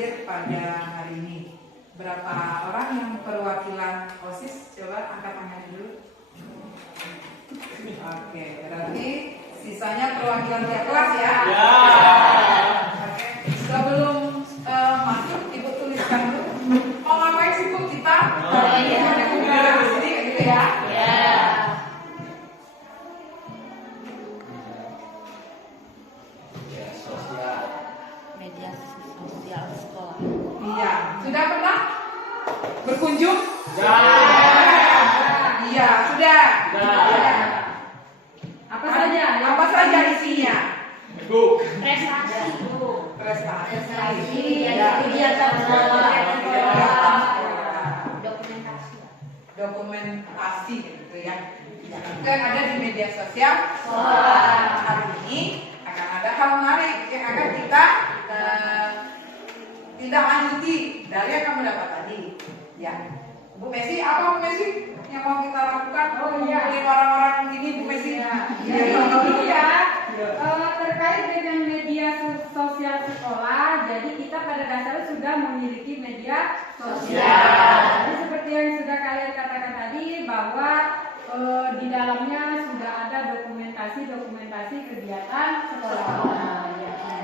hadir pada hari ini. Berapa orang yang perwakilan OSIS? Coba angkat tangan dulu. Oke, berarti sisanya perwakilan tiap kelas ya? Ya. Oke, sebelum masuk, Ibu tuliskan dulu. Mau ngapain sih Bu kita? Jadi gitu ya? Ya. Media sosial sekolah. Iya, sudah pernah berkunjung? Ya. Iya, sudah. Ya. Apa saja? Apa saja isinya? Bu. Prestasi. Kegiatan sekolah. Dokumentasi gitu ya. Juga ada di media sosial. Hari ini akan ada hal menarik yang akan kita tidak lanjuti dari yang kamu dapat tadi. Ya, Bu Messi, apa Bu Messi yang mau kita lakukan? Oh iya. Ini orang-orang ini Bu Messi. Terkait dengan media sosial sekolah, jadi kita pada dasarnya sudah memiliki media sosial. Jadi seperti yang sudah kalian katakan tadi bahwa di dalamnya sudah ada dokumentasi kegiatan sekolah.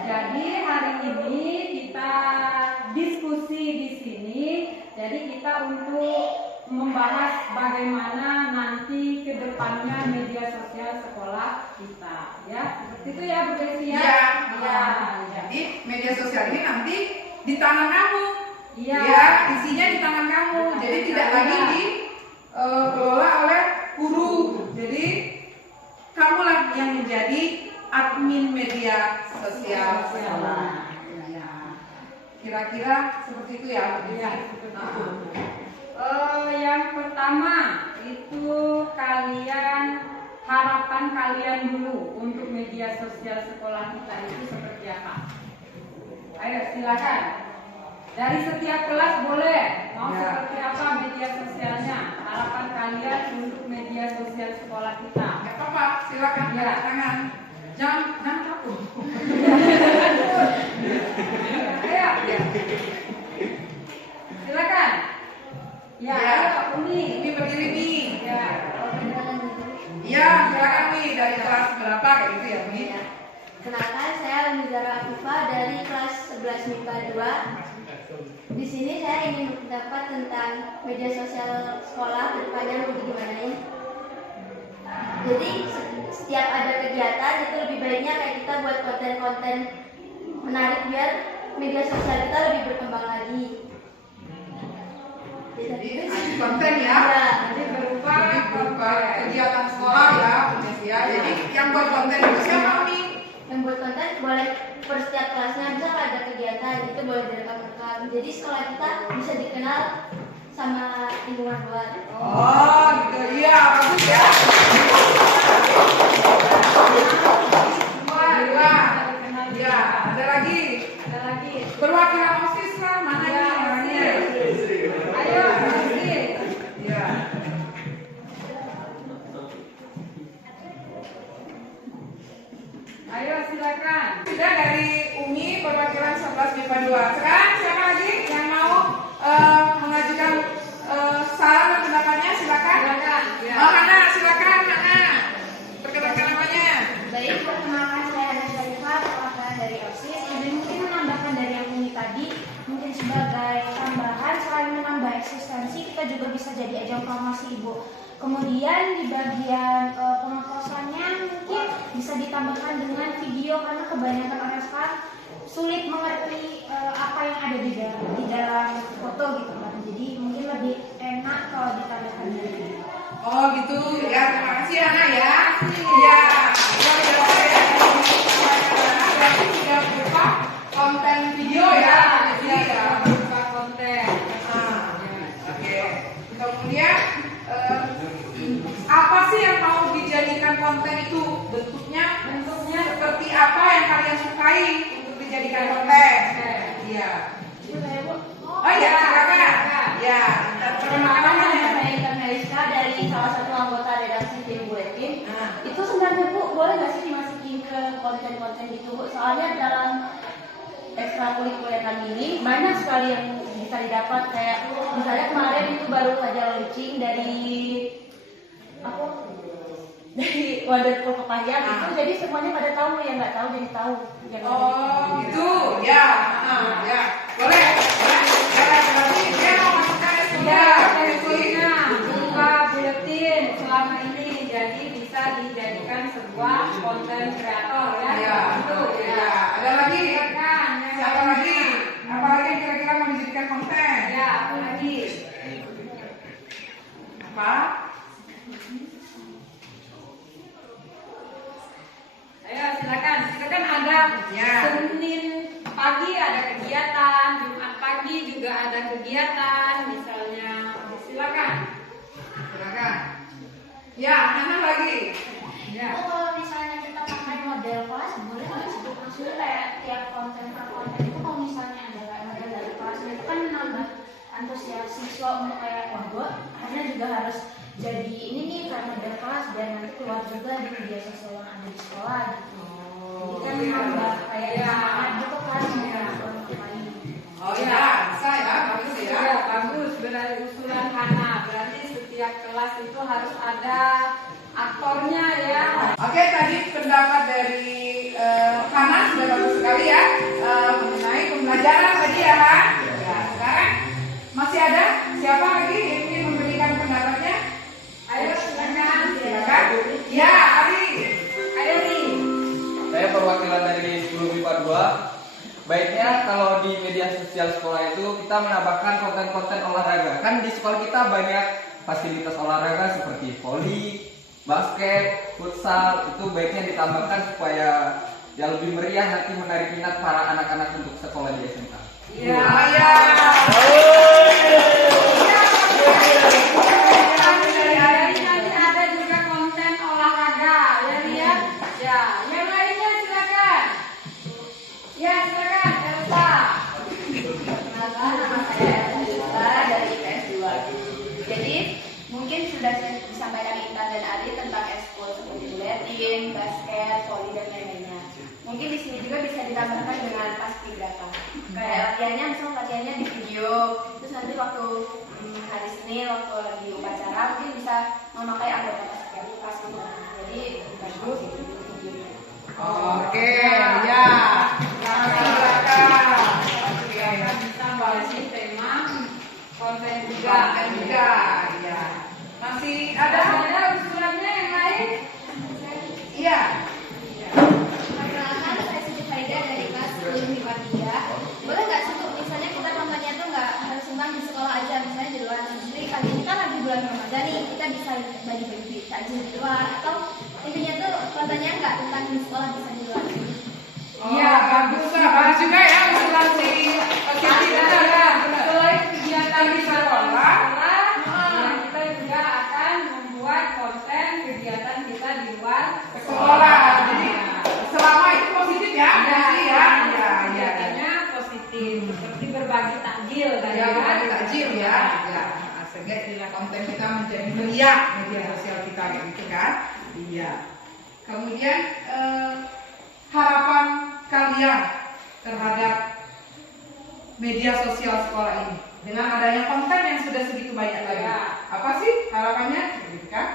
Jadi hari ini kita diskusi di sini. Jadi kita untuk membahas bagaimana nanti ke depannya media sosial sekolah kita, ya. Seperti itu ya Bu Desi ya. Iya. Jadi media sosial ini nanti di tangan kamu. Iya. Ya, isinya di tangan kamu. Jadi tidak lagi dikelola oleh guru. Jadi kamulah yang menjadi admin media sosial sekolah. Kira-kira seperti itu ya. Iya, seperti itu. Yang pertama itu harapan kalian dulu untuk media sosial sekolah kita itu seperti apa? Ayo silakan. Dari setiap kelas boleh. Mau seperti apa media sosialnya? Harapan kalian untuk media sosial sekolah kita. Gak apa-apa, silakan angkat tangan. Jangan takut. Ayo. Silakan. Ya, ayo Umi. Umi berdiri nih. Ya. Iya, silakan nih dari kelas berapa kayak gitu ya, Umi? Kenalkan, saya Almizara Afifa dari kelas 11 MIPA 2. Di sini saya ingin mendapat tentang media sosial sekolah ke depannya mau digimanain. Jadi setiap ada kegiatan itu lebih baiknya kayak kita buat konten-konten menarik biar media sosial kita lebih berkembang lagi. Jadi konten ya. Jadi berupa kegiatan sekolah ya, Bu Messi ya. Jadi yang buat konten itu siapa nih? Yang buat konten boleh per setiap kelasnya, bisa kalau ada kegiatan itu boleh direkam-rekam. Jadi sekolah kita bisa dikenal sama lingkungan luar. Oh, gitu. Iya, bagus ya. Dua. Ya, ada lagi. Perwakilan OSIS lah, mana Ya, ini? Ayo, OSIS. Ya. Ayo silakan. Sudah dari Umi perwakilan 11 MIPA 2. Sekarang siapa lagi yang mau mengajukan saran dan pendapatnya? Silakan. Ya. Oh, Hana, silakan Hana. Perkenalkan namanya. Baik, perkenalkan saya Hana Syarifah, perwakilan dari OSIS. Jadi mungkin menambahkan dari yang ini tadi, mungkin sebagai tambahan selain menambah eksistensi, kita juga bisa jadi ajang promosi Ibu. Kemudian di bagian pengeposannya mungkin bisa ditambahkan dengan video karena kebanyakan orang sekarang sulit mengerti apa yang ada di dalam foto gitu kan. Jadi mungkin lebih enak kalau ditambahkan video. Oh gitu ya, terima kasih Hana ya. Iya, luar biasa ya. Berarti tidak berupa konten video ya. Jadi ya berupa konten. Oke. Kemudian apa sih yang mau dijadikan konten itu? Bentuknya seperti apa yang kalian sukai untuk dijadikan konten? Iya. Oh iya, silakan. Ya, Perkenalkan nama saya Intan Heriska dari salah satu anggota redaksi tim Buletin. Itu sebenarnya Bu, boleh nggak sih dimasukin ke konten-konten gitu Bu? Soalnya dalam ekstrakurikuler kami ini banyak sekali yang bisa didapat, kayak misalnya kemarin itu baru aja launching dari Wonderful Papaya itu, jadi semuanya pada tahu, yang nggak tahu jadi tahu. Oh gitu, ya, ya, boleh. Berarti dia mau masukkan Ya, tentunya buka buletin selama ini, jadi bisa dijadikan sebuah konten kreator ya. Ya, Itu ya. Ada lagi? Silakan. Siapa lagi? Apa lagi yang kira-kira mau dijadikan konten? Ya, apa lagi? Apa? Ayo silakan. Kita kan ada Ya. Senin pagi ada kegiatan, Jumat pagi juga ada kegiatan, misalnya. Silakan. Silakan. Ya, mana lagi? Ya. Itu kalau misalnya kita pakai model kelas, boleh nggak sih? Maksudnya kayak tiap konten per konten itu kalau misalnya ada kayak model dari kelasnya itu kan menambah antusias siswa untuk kayak wah gue akhirnya juga harus jadi ini nih kayak model kelas biar nanti keluar juga di media sosial yang ada di sekolah gitu. Jadi kan menambah kayak semangat gitu kan untuk lain. Oh ya, bisa ya, bagus ya. Ya, bagus. Berarti usulan Hana. Berarti setiap kelas itu harus ada aktornya ya. Oke, tadi pendapat dari Hana sudah bagus sekali ya mengenai pembelajaran tadi ya, Han. Ya, sekarang masih ada siapa lagi yang ingin memberikan pendapatnya? Ayo silakan. Silakan. Ya, Ari. Ayo Ri. Saya perwakilan dari guru MIPA 2. Baiknya kalau di media sosial sekolah itu kita menambahkan konten-konten olahraga. Kan di sekolah kita banyak fasilitas olahraga seperti voli, basket, futsal. Itu baiknya ditambahkan supaya ya lebih meriah, nanti menarik minat para anak-anak untuk sekolah di SMK. Iya. Oh, ya. Jadi nanti ada juga konten olahraga, ya lihat. Ya, yang lainnya silakan. Ya silakan, Elsa. Kenalkan, nama saya Elsa dari IPS 2. Jadi mungkin sudah disampaikan Intan dan Ari tentang ekskul seperti buletin, basket, voli dan lain-lainnya. Mungkin di sini juga bisa ditambahkan dengan paskibraka. Kayak latihannya, misal latihannya di video, terus nanti waktu hari Senin waktu lagi upacara mungkin bisa memakai anggota paskibraka. Jadi bagus gitu videonya. Oke, ya. Silakan. Kita bisa bahasi tema konten juga. Silakan juga, ya. Masih ada? Ada usulannya yang lain? Iya. Perkenalkan, saya Siti Faida dari kelas 10 MIPA 3. Boleh nggak sih Bu, misalnya kita kontennya tuh nggak harus cuma di sekolah aja, misalnya di luar negeri. Kali ini kan lagi bulan Ramadan nih, kita bisa bagi-bagi takjil di luar, atau intinya tuh kontennya nggak tentang di sekolah, bisa di luar negeri. Iya, bagus. Bagus juga ya usulan si Siti. Ada Benar. selain kegiatan di sekolah, Ah. kita juga akan membuat konten kegiatan kita di luar Sekolah. Jadi selama itu positif ya, Ya, berarti ya. Ya, ya. kegiatannya positif, seperti berbagi takjil tadi Ya, kan. bukan takjil ya. Ya, sehingga konten kita menjadi meriah media sosial kita kayak gitu kan. Iya. Kemudian harapan kalian terhadap media sosial sekolah ini dengan adanya konten yang sudah segitu banyak lagi. Ya. Apa sih harapannya? Gitu kan?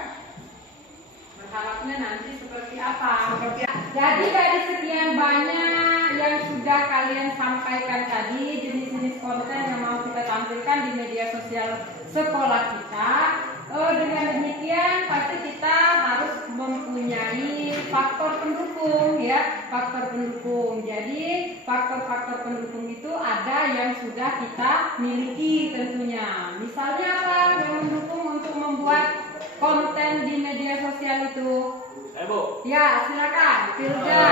Berharapnya nanti seperti apa? Seperti Jadi dari sekian banyak yang sudah kalian sampaikan tadi, jenis-jenis konten yang mau kita tampilkan di media sosial sekolah kita, dengan demikian pasti kita harus mempunyai faktor pendukung ya, faktor pendukung. Jadi faktor-faktor pendukung itu ada yang sudah kita miliki tentunya. Misalnya apa yang mendukung untuk membuat konten di media sosial itu? Bu. Ya, silakan, Firda.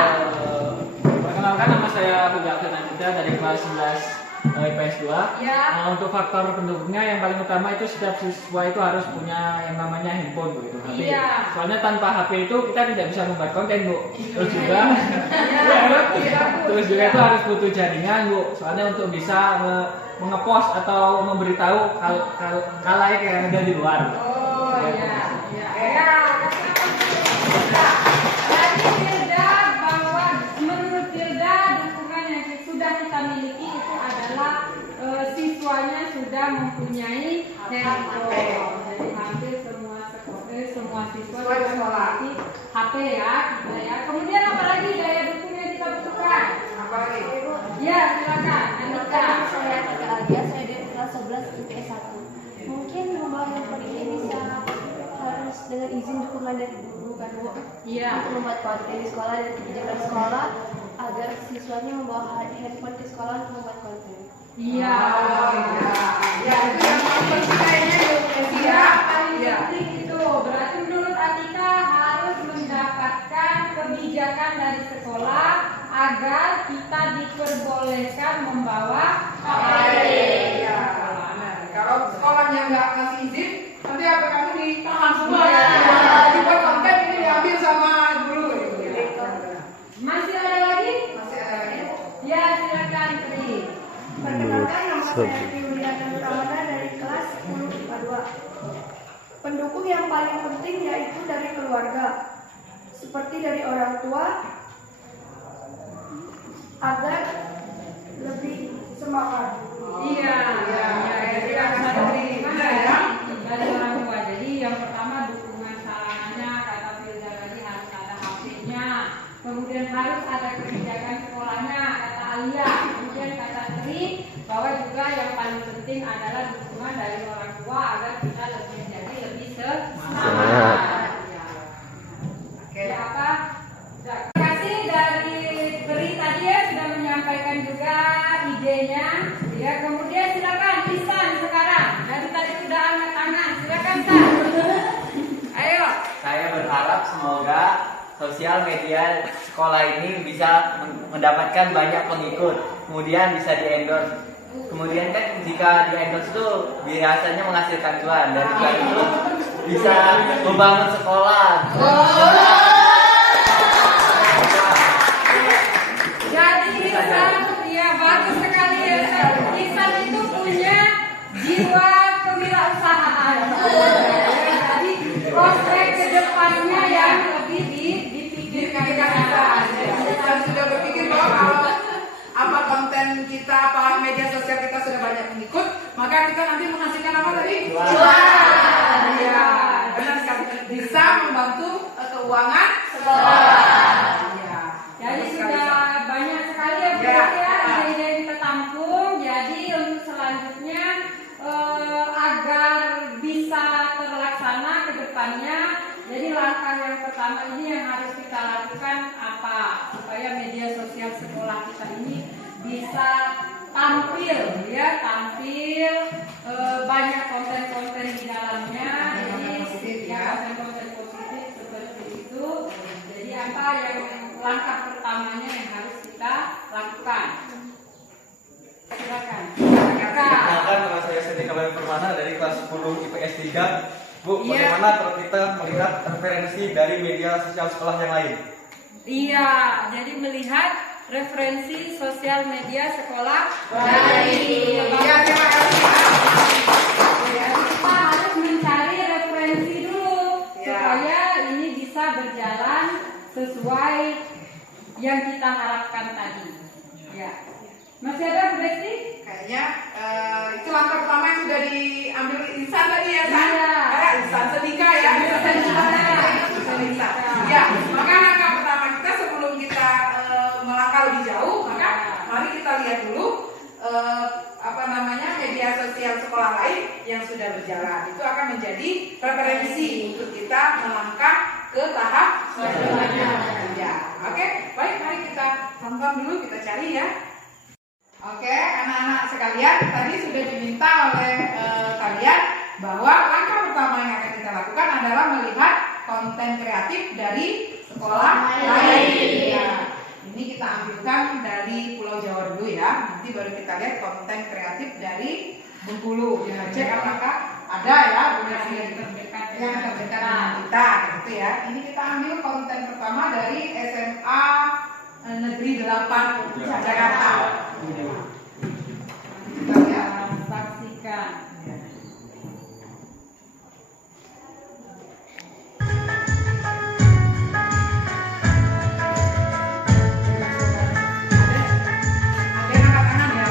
Perkenalkan, nama saya Firda Firda dari kelas 11 IPS 2. Ya. Untuk faktor pendukungnya yang paling utama itu setiap siswa itu harus punya yang namanya handphone Bu, itu HP. Iya. Soalnya tanpa HP itu kita tidak bisa membuat konten Bu. Terus juga terus juga itu harus butuh jaringan Bu. Soalnya untuk bisa mengepost atau memberitahu khalayak yang ada di luar. Oh, ya. Ya. Jadi Firda bahwa menurut Firda dukungan yang sudah kita mahasiswa Sesuai juga sekolah. memiliki HP ya, gitu ya. Kemudian apa lagi daya dukung yang kita butuhkan? Apa lagi? Ya, silakan Anika. Saya Tika Alia, saya dari kelas 11 IPS 1. Mungkin membawa handphone ini bisa harus dengan izin dukungan dari guru kan Bu. Iya. Untuk membuat konten di sekolah dan kebijakan sekolah agar siswanya membawa handphone ke sekolah untuk membuat konten. Iya. Oh, iya. Ya, itu yang paling kayaknya edukasi ya. Paling Iya. penting itu berarti menurut Atika harus mendapatkan kebijakan dari sekolah agar kita diperbolehkan membawa HP. Iya, benar. Kalau sekolahnya nggak kasih izin, nanti apa kamu ditahan semua ya. Dibuat konten ini diambil sama guru gitu. Masih ada lagi? Masih ada lagi? Ya, silakan Tri. Perkenalkan, nama saya Yuliana Nurahmana dari kelas 10 IPA 2. Pendukung yang paling penting yaitu dari keluarga, seperti dari orang tua, agar lebih semangat. Iya, Iya, jadi iya, harus ada dari dukungan mana ya? dari orang tua. Jadi yang pertama dukungan sarannya, kata Firda tadi harus ada HP-nya. Kemudian harus ada kebijakan sekolahnya, kata Alia. Kemudian kata Tri bahwa juga yang paling penting adalah dukungan dari orang tua agar kita lebih semangat. Ya. Oke. Ya, apa? Terima kasih dari Tri tadi ya sudah menyampaikan juga idenya. Ya, kemudian silakan Lisan sekarang. Dari tadi sudah angkat-angkat. Silakan San. Ayo. Saya berharap semoga sosial media sekolah ini bisa mendapatkan banyak pengikut, kemudian bisa di-endorse. Kemudian kan jika di-endorse itu biasanya menghasilkan cuan. Dari cuan itu bisa membangun sekolah. Jadi Lisan, ya bagus sekali ya San. Lisan itu punya jiwa kewirausahaan. Jadi prospek ke depannya yang lebih dipikirkan. Dan sudah berpikir bahwa kalau apa konten kita, apa media sosial kita sudah banyak pengikut, maka kita nanti menghasilkan apa tadi? Cuan. Iya, benar sekali. Bisa membantu keuangan sekolah. Iya. Jadi Bagus sekali, sudah San. banyak sekali ya Bu Ya. ya ide-ide yang kita tampung. Jadi untuk selanjutnya agar bisa terlaksana ke depannya. Jadi langkah yang pertama ini yang harus kita lakukan apa? Supaya media sosial sekolah kita ini bisa tampil banyak konten-konten di dalamnya. Konten positif, ya. Konten-konten positif seperti itu. Jadi apa yang langkah pertamanya yang harus kita lakukan? Silakan. Perkenalkan, nama saya Setia Kabayan Permana dari kelas 10 IPS 3. Bu, Iya. bagaimana kalau kita melihat referensi dari media sosial sekolah yang lain? Iya, jadi melihat referensi sosial media sekolah dari Iya, terima kasih. Ya, kita harus mencari referensi dulu Ya. supaya ini bisa berjalan sesuai yang kita harapkan tadi. Ya, masih ada Bu Besti? Kayaknya itu langkah pertama yang sudah diambil Insan tadi ya, San? Iya. Insan Sedika ya. Insan Sedika. Insan. Ya, maka langkah pertama kita sebelum kita melangkah lebih jauh, maka mari kita lihat dulu media sosial sekolah lain yang sudah berjalan. Itu akan menjadi referensi untuk kita melangkah ke tahap selanjutnya. Ya, oke, baik, mari kita tonton dulu, kita cari ya. Oke, anak-anak sekalian, tadi sudah diminta oleh kalian bahwa langkah pertama yang akan kita lakukan adalah melihat konten kreatif dari sekolah lain. Ya, ini kita ambilkan dari Pulau Jawa dulu ya. Nanti baru kita lihat konten kreatif dari Bengkulu. Kita cek apakah ada ya yang terdekat dengan kita, gitu ya. Ini kita ambil konten pertama dari SMA Negeri 8 Jakarta. Kita lihat, saksikan. ada yang angkat tangan ya.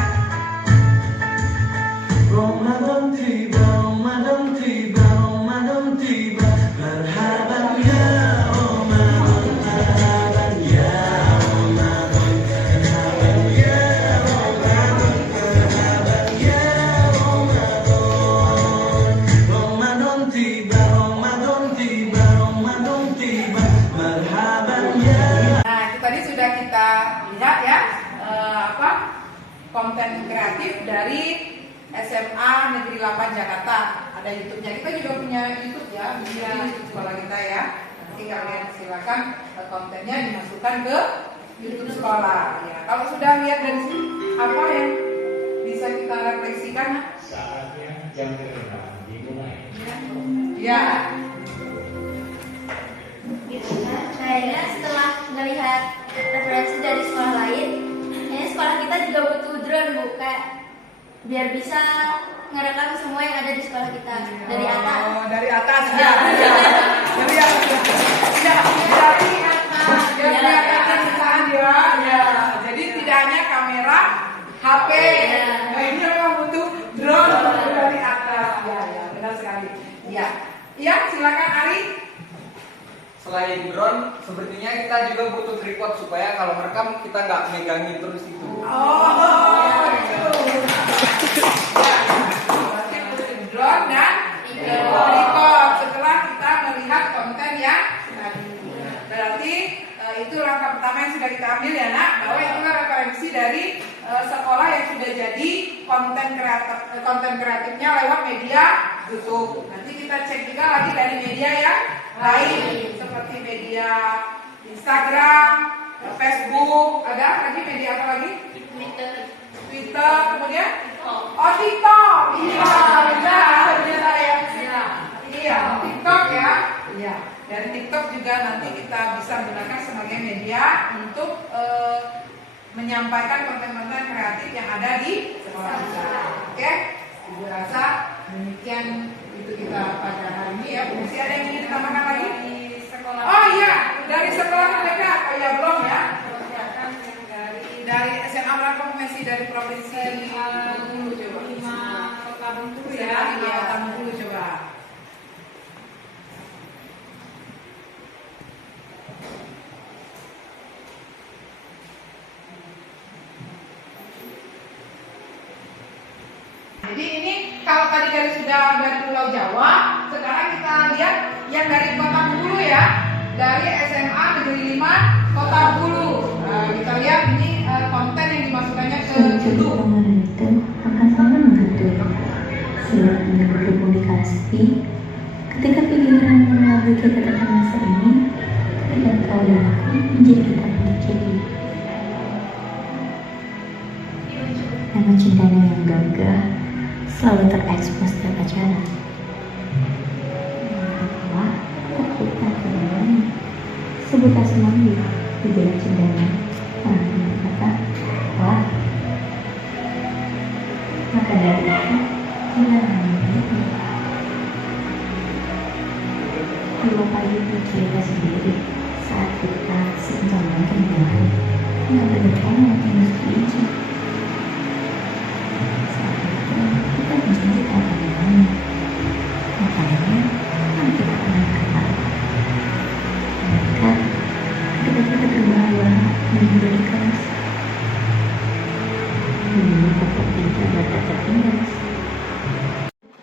Ramadan tiba, Ramadan tiba, Ramadan tiba. Berharap konten kreatif dari SMA Negeri 8 Jakarta. Ada YouTube-nya. Kita juga punya YouTube ya, di YouTube sekolah kita ya. Nanti kalian silakan kontennya dimasukkan ke YouTube sekolah. Ya, kalau sudah lihat dari sini, apa yang bisa kita refleksikan? Saatnya jam terbang dimulai. Ya. Kayaknya setelah melihat referensi dari sekolah lain, kayaknya sekolah kita juga butuh drone Bu, kayak biar bisa ngerekam semua yang ada di sekolah kita dari atas. Oh, dari atas ya. Dari atas. Ya, dari atas. Ya. Jadi tidak hanya kamera, HP. Nah, ini memang butuh drone dari atas. Ya, benar sekali. Ya. Ya, silakan Ari. Selain drone, sepertinya kita juga butuh tripod supaya kalau merekam kita nggak megangin terus itu. Oh, itu. Ya, berarti butuh drone dan tripod setelah kita melihat konten yang tadi. Berarti itu langkah pertama yang sudah kita ambil ya nak, bahwa itulah referensi dari sekolah yang sudah jadi konten kreatifnya lewat media YouTube. Nanti kita cek juga lagi dari media yang lain seperti media Instagram, Facebook, ada lagi media apa lagi? Twitter, kemudian TikTok. Iya, benar ya. Iya, TikTok ya. Iya. Dari TikTok juga nanti kita bisa gunakan sebagai media untuk menyampaikan konten-konten kreatif yang ada di sekolah kita. Oke, Ibu rasa demikian itu kita pada hari ini ya. Masih ada yang ingin ditambahkan lagi? Oh iya, dari sekolah terdekat. Oh ya belum ya. Dari SMA berapa masih dari provinsi Bengkulu coba? 5 Kota Bengkulu ya. Iya, Kota Bengkulu coba. Jadi ini kalau tadi dari sudah dari Pulau Jawa, sekarang kita lihat yang dari Kota Bengkulu ya, dari SMA Negeri 5 Kota Bengkulu. Nah, kita lihat ini konten yang dimasukkannya ke YouTube. Itu akan sangat menghantui. Selain mengikuti publikasi, ketika pikiran melalui kegiatan masa ini, tidak tahu dan aku menjadi kita untuk jadi. Nama cintanya yang gagah selalu terekspos setiap acara. Wah, kok kita kedengaran sebut asma'u di jalan cintanya. Nah, kata, wah. Maka dari itu, jangan begitu. Melupai kita sendiri saat kita sejalan kembali. Nggak berdekat yang mesti izin. Saat itu, kita menjadi orang lain. Makanya, kan kita pernah kata. Mereka, ketika kita terbawa menghibur di kelas. Ini pokok tidak dapat tertinggal.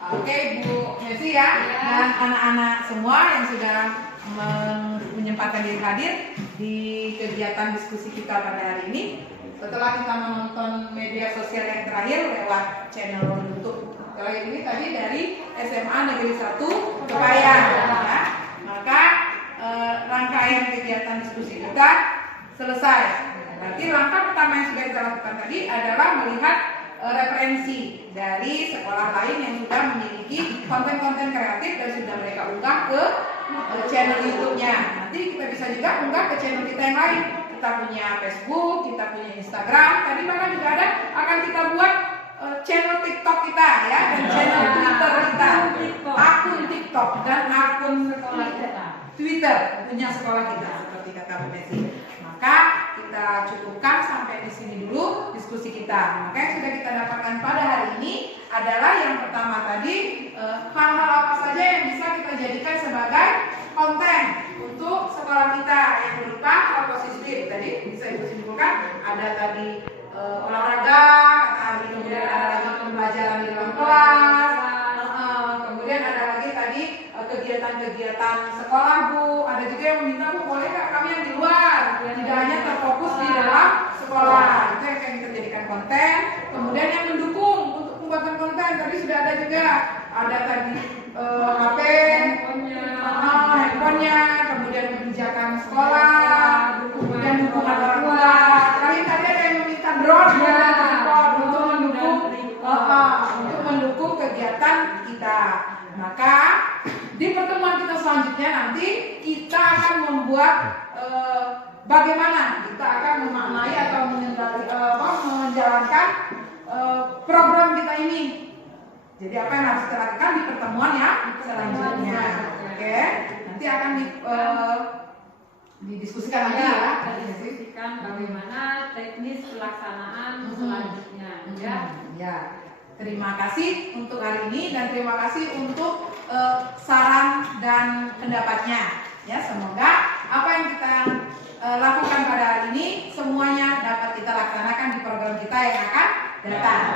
Oke Bu Messi ya, dan anak-anak semua yang sudah menyempatkan diri hadir di kegiatan diskusi kita pada hari ini. Setelah kita menonton media sosial yang terakhir lewat channel YouTube terakhir ini tadi dari SMA Negeri 1 Kepayan ya. Maka rangkaian kegiatan diskusi kita selesai. Berarti langkah pertama yang sudah kita lakukan tadi adalah melihat referensi dari sekolah lain yang sudah memiliki konten-konten kreatif dan sudah mereka unggah ke channel YouTube-nya. Nanti kita bisa juga unggah ke channel kita yang lain. Kita punya Facebook, kita punya Instagram. Tadi bahkan juga ada akan kita buat channel TikTok kita ya, dan channel Twitter kita, akun TikTok dan akun sekolah kita. Twitter punya sekolah kita seperti kata Bu Messi. Maka kita cukupkan sampai di sini dulu diskusi kita. Maka yang sudah kita dapatkan pada hari ini adalah yang pertama tadi hal-hal apa saja yang bisa kita jadikan sebagai konten untuk sekolah kita yang berupa hal positif. Tadi bisa disimpulkan ada tadi olahraga, kemudian ada lagi pembelajaran di dalam kelas, kemudian ada lagi tadi kegiatan-kegiatan kegiatan sekolah Bu, ada juga yang meminta Bu boleh nggak kami yang di luar, tidak hanya terfokus di dalam sekolah. Itu yang akan kita jadikan konten. Kemudian yang mendukung untuk pembuatan konten tadi sudah ada juga, ada tadi HP, handphonenya, kemudian kebijakan sekolah, kemudian dukungan orang tua. Kali tadi ada yang meminta drone untuk mendukung kegiatan kita. Maka di pertemuan kita selanjutnya nanti kita akan membuat bagaimana kita akan memaknai atau menjalankan program kita ini. Jadi apa yang harus kita lakukan di pertemuan ya selanjutnya. Oke, nanti akan didiskusikan lagi ya. Didiskusikan bagaimana teknis pelaksanaan selanjutnya. Ya. Terima kasih untuk hari ini dan terima kasih untuk saran dan pendapatnya. Ya, semoga apa yang kita lakukan pada hari ini semuanya dapat kita laksanakan di program kita yang akan datang.